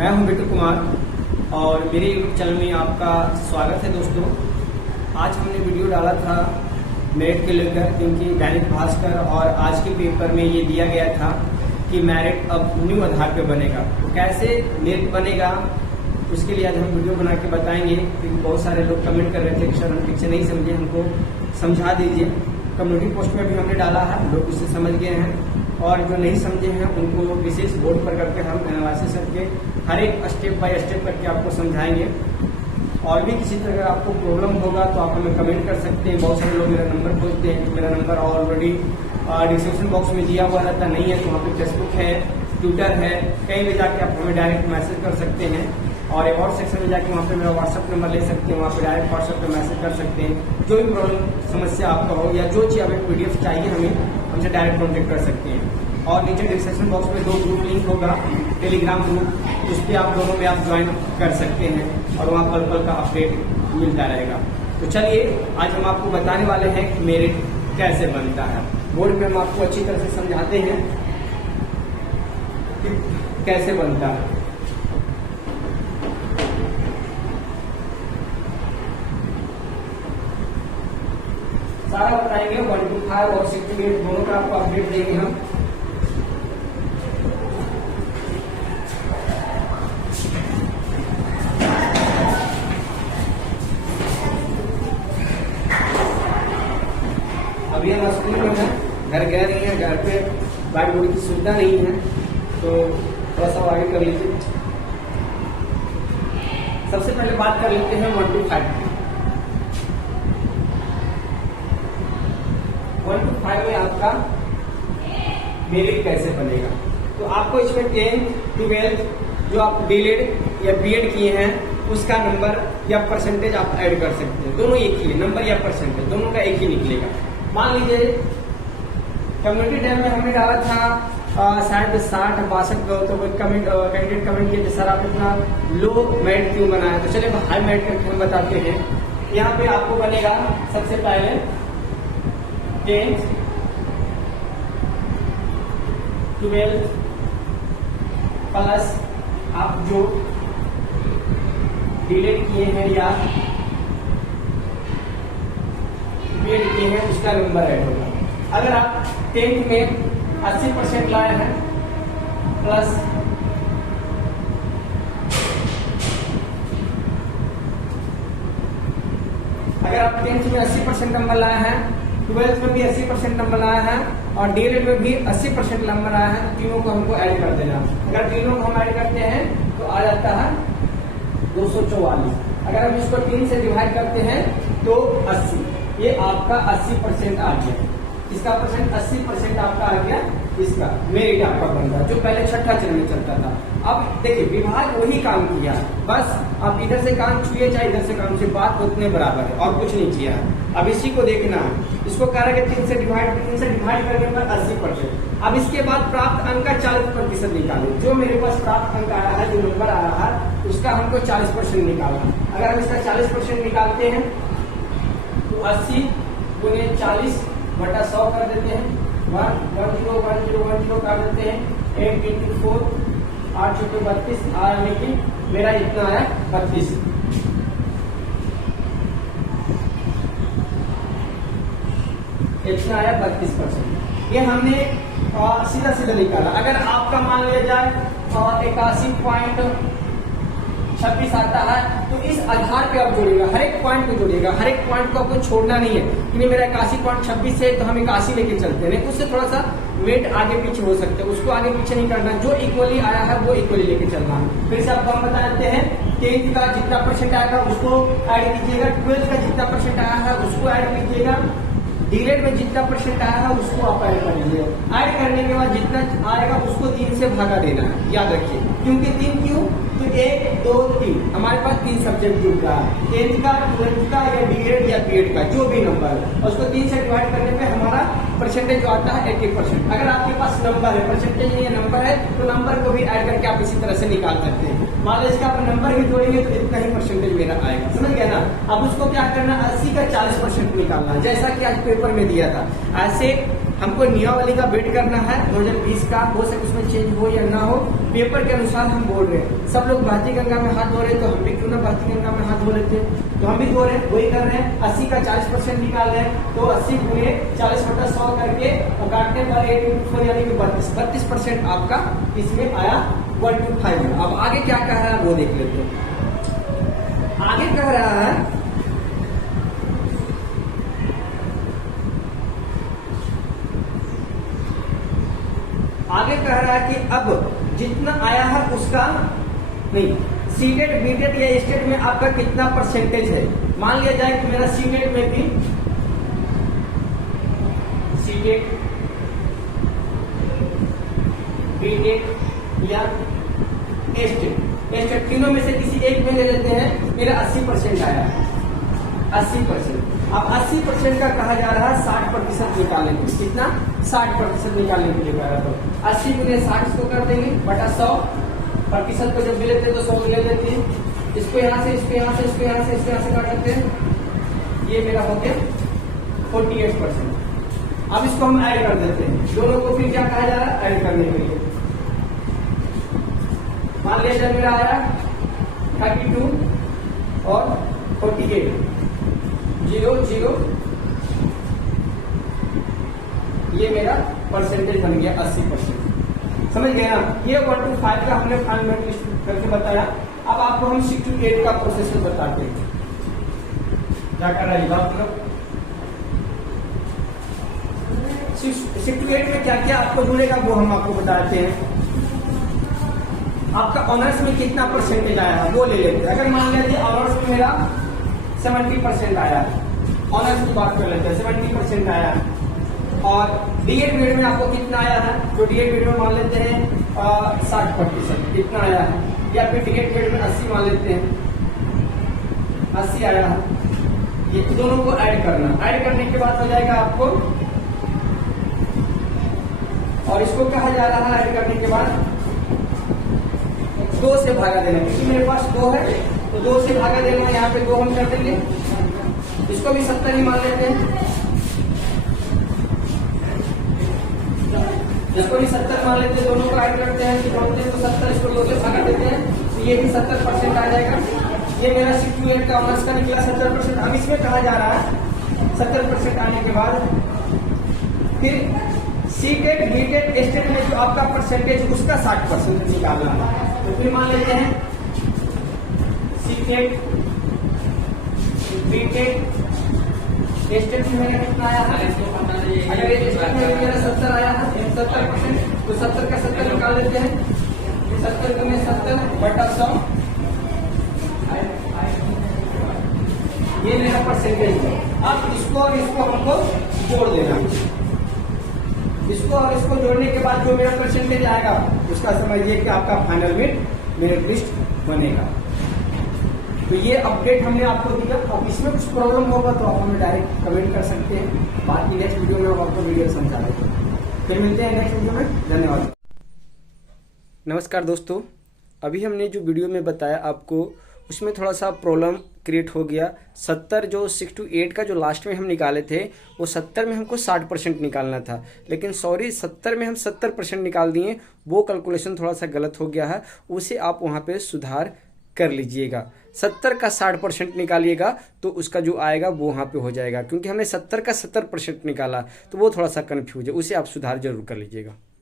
मैं हूं बिट्टू कुमार और मेरे यूट्यूब चैनल में आपका स्वागत है। दोस्तों, आज हमने वीडियो डाला था मेरिट के लेकर, क्योंकि दैनिक भास्कर और आज के पेपर में ये दिया गया था कि मेरिट अब न्यू आधार पे बनेगा। तो कैसे मेरिट बनेगा उसके लिए आज हम वीडियो बना के बताएंगे, क्योंकि बहुत सारे लोग कमेंट कर रहे थे कि सर हम ठीक से नहीं समझे, हमको समझा दीजिए। कम्युनिटी पोस्ट में भी हमने डाला है, लोग उससे समझ गए हैं और जो नहीं समझे हैं उनको विशेष बोर्ड पर करके हम एनालिसिस करके हर एक स्टेप बाय स्टेप करके आपको समझाएंगे। और भी किसी तरह आपको प्रॉब्लम होगा तो आप हमें कमेंट कर सकते हैं। बहुत सारे लोग मेरा नंबर खोजते हैं, तो मेरा नंबर ऑलरेडी डिस्क्रिप्शन बॉक्स में दिया हुआ रहता नहीं है, तो वहाँ पे फेसबुक है, ट्विटर है, कहीं भी जाके आप हमें डायरेक्ट मैसेज कर सकते हैं। और एक और सेक्शन में जाके वहाँ पे मेरा व्हाट्सअप नंबर ले सकते हैं, वहाँ पे डायरेक्ट व्हाट्सएप पे मैसेज कर सकते हैं। जो भी प्रॉब्लम समस्या आपका हो या जो चीज़ हमें PDF चाहिए हमें हमसे डायरेक्ट कॉन्टेक्ट कर सकते हैं। और नीचे डिस्क्रिप्शन बॉक्स में 2 ग्रुप लिंक होगा, टेलीग्राम ग्रुप, उस पर आप दोनों में आप ज्वाइन कर सकते हैं और वहाँ पल पल का अपडेट मिलता रहेगा। तो चलिए आज हम आपको बताने वाले हैं कि मेरिट कैसे बनता है। बोर्ड में हम आपको अच्छी तरह से समझाते हैं कि कैसे बनता है। सारा बताएंगे, 1 to 5 और 6 to 8 दोनों का आपको अपडेट देंगे हम। अभी हम स्कूल में हैं, घर गए नहीं है, घर पे ब्लैक बोर्ड की सुविधा नहीं है, तो थोड़ा सा आगे कर लीजिए। सबसे पहले बात कर लेते हैं 1 to 5 की। 1 to 5 में आपका मेरिट कैसे बनेगा, तो आपको इसमें 10th 12th जो आप डीएलएड या बीएड किए हैं उसका नंबर या परसेंटेज आप ऐड कर सकते हैं। दोनों एक ही है, नंबर या परसेंटेज दोनों का एक ही निकलेगा। मान लीजिए कम्युनिटी डे में हमने डाला था शायद 60-62 तो कैंडिडेट कमेंट किया सर आप इतना लो मेरिट क्यों बनाया। तो चलिए हाई मेरिट करके हम बताते हैं। यहाँ पे आपको बनेगा सबसे पहले 10th 12th प्लस आप जो डिलीट किए हैं या बीएड किए हैं उसका नंबर ऐड होगा। अगर आप 10th में 80% लाए हैं प्लस अगर आप 10th में 80% नंबर लाए हैं, 12th में भी 80% नंबर लाया है और डीएलएड में भी 80% नंबर आया है, तो तीनों को हमको ऐड कर देना। अगर तीनों को हम ऐड करते हैं तो आ जाता है 244। अगर हम इसको 3 से डिवाइड करते हैं तो 80, ये आपका 80% आ गया। इसका परसेंट 80% आपका आ गया, इसका मेरिट आपका बन रहा जो पहले छठा चरण में चलता था। अब देखिए विभाग वही काम किया, बस आप इधर से काम छुए चाहे इधर से काम छुए, बात उतने बराबर है और कुछ नहीं किया है। अब इसी को देखना है, इसको कह रहा है कि 3 से डिवाइड करने पर 80%। अब इसके बाद प्राप्त अंक का 40% निकाले। जो मेरे पास प्राप्त अंक आया है, जो नंबर आ रहा है उसका हमको 40% निकालना। अगर हम इसका 40% निकालते हैं तो 80 गुने 40 बटा 100 कर देते हैं, 1 0 कर देते हैं, 8 into 4 8 चौके 32 आया, लेकिन मेरा इतना आया 32। इतना आया 32%। ये हमने सीधा सीधा निकाला। अगर आपका मान लिया जाए 81.26 आता है तो इस आधार पे आप जोड़िएगा, हर एक पॉइंट को जोड़िएगा, हर एक पॉइंट को आपको छोड़ना नहीं है कि मेरा 81.26 है तो हम 81 लेके चलते हैं, उससे थोड़ा सा वेट आगे पीछे हो सकते हैं, उसको आगे पीछे नहीं करना। जो इक्वली आया है वो इक्वली लेके चलना है। फिर से आपको हम बता देते हैं 10th का जितना परसेंट आएगा उसको ऐड कीजिएगा, 12th का जितना परसेंट आया है उसको ऐड कीजिएगा, डीएलएड में जितना परसेंट आया है उसको आप ऐड कर लीजिए। ऐड करने के बाद जितना आएगा उसको 3 से भागा देना है, याद रखिए। क्योंकि 3 क्यों, तो 1 2 3 हमारे पास 3 सब्जेक्ट जुड़ रहा है, 10th का 12th का या डीएलएड या बीएड का जो भी नंबर है, उसको 3 से डिवाइड करने पे हमारा परसेंटेज जो आता है 80%। अगर आपके पास नंबर है, परसेंटेज नहीं है नंबर है, तो नंबर को भी ऐड करके आप इसी तरह से निकाल सकते हैं। मान लीजिए आप नंबर भी जोड़ेंगे तो इतना ही परसेंटेज मेरा आएगा, समझ गया ना। अब उसको क्या करना, 80 का 40% निकालना है, जैसा कि आज पेपर में दिया था। ऐसे हमको नियमावली का वेट करना है 2020 का, हो सके उसमें चेंज हो या ना हो, पेपर के अनुसार हम बोल रहे हैं। सब लोग बहती गंगा में हाथ धो रहे हैं, तो हम भी क्यों ना बहती गंगा में हाथ धो लेते हैं। तो हम भी धो रहे हैं, वही कर रहे हैं। 80 का 40% निकाल रहे हैं, तो 80 गुणे 40/100 करके और काटने पर 8 यानी कि 32% आपका इसमें आया 125 में। अब आगे क्या कह रहा है वो देख लेते हैं। आगे कह रहा है कि अब जितना आया है उसका नहीं, सीटेट बीटेट या स्टेट में आपका कितना परसेंटेज है। मान लिया जाए कि मेरा सीटेट में भी सीटेट बीटेट या स्टेट तीनों में से किसी एक में ले लेते हैं। मेरा 80% आया है, 80%। अब 80% का कहा जा रहा है 60% निकालने के लिए। कितना? 60% निकालने के लिए कह रहा था। 80 गुने 60 को कर देंगे बटा 100%। को जब भी लेते हैं तो 100 ले लेते हैं। इसको यहाँ से, इसको यहाँ से, इसको यहाँ से, इसको यहाँ से काट देते हैं। ये मेरा हो गया 48%। अब इसको हम ऐड कर देते हैं। दोनों को फिर क्या कहा जा रहा है? ऐड करने के लिए। मान लिया जाए मेरा आया 32 और 48, 0 0, ये मेरा परसेंटेज बन गया 80%। समझ गए ना? ये 1 to 5 का हमने फाइनल करके बताया। अब आपको हम 6 to 8 का प्रोसेसर बताते हैं। क्या कर रहा है बात करो। 6 to 8 में क्या क्या आपको जुड़ेगा वो हम आपको बताते हैं। आपका ऑनर्स में कितना परसेंटेज आया है वो ले लेते हैं। अगर मान लीजिए ऑनर्स में मेरा 70% आया है, ऑनर्स की बात कर लेते हैं, 70% आया है। और डीएड बीएड में आपको कितना आया है? तो डीएड बीएड में मान लेते हैं 60% कितना आया है, या फिर डीएड बीएड में 80 मान लेते हैं, 80 आया है। ये दोनों को ऐड करना, ऐड करने के बाद हो जाएगा आपको, और इसको कहा जा रहा है ऐड करने के बाद 2 से भागा देना, क्योंकि मेरे पास 2 है तो 2 से भागा देना। यहाँ पे 2 हम कर देंगे, इसको भी 70 ही मान लेते हैं, इसको भी 70 मान लेते हैं। दोनों को ऐड करते हैं, जोड़ते हैं तो 70, इसको 2 से भागा देते हैं तो ये भी 70% आ जाएगा। ये मेरा 6 to 8 का ऑनर्स का निकला 70%। अब इसमें कहा जा रहा है 70% आने के बाद फिर सीटेट बीटेट स्टेट में जो आपका परसेंटेज उसका 60% निकालना है। तो फिर मान लेते हैं सीटेट बीटेट स्टेट में मेरा कितना आया है। अगर ये स्टेट में मेरा 70 आया है, 70%, तो 70 का 70 निकाल लेते हैं। 70 का में 70 बटा 100, ये मेरा परसेंटेज है। अब इसको और इसको हमको जोड़ देना। इसको और इसको जोड़ने के बाद जो मेरा परसेंटेज आएगा उसका समझिए कि आपका फाइनल मेरिट लिस्ट बनेगा। तो ये अपडेट हमने आपको दिया। अब इसमें कुछ प्रॉब्लम होगा तो आप हमें डायरेक्ट कमेंट कर सकते हैं। बाकी नेक्स्ट वीडियो में हम आपको वीडियो समझा देते हैं। फिर मिलते हैं नेक्स्ट वीडियो में। धन्यवाद। नमस्कार दोस्तों, अभी हमने जो वीडियो में बताया आपको उसमें थोड़ा सा प्रॉब्लम क्रिएट हो गया। 70 जो 6 to 8 का जो लास्ट में हम निकाले थे वो 70 में हमको 60% निकालना था, लेकिन सॉरी 70 में हम 70% निकाल दिए। वो कैलकुलेशन थोड़ा सा गलत हो गया है, उसे आप वहाँ पे सुधार कर लीजिएगा। 70 का 60% निकालिएगा तो उसका जो आएगा वो वहाँ पे हो जाएगा, क्योंकि हमने 70 का 70% निकाला तो वो थोड़ा सा कन्फ्यूज है, उसे आप सुधार जरूर कर लीजिएगा।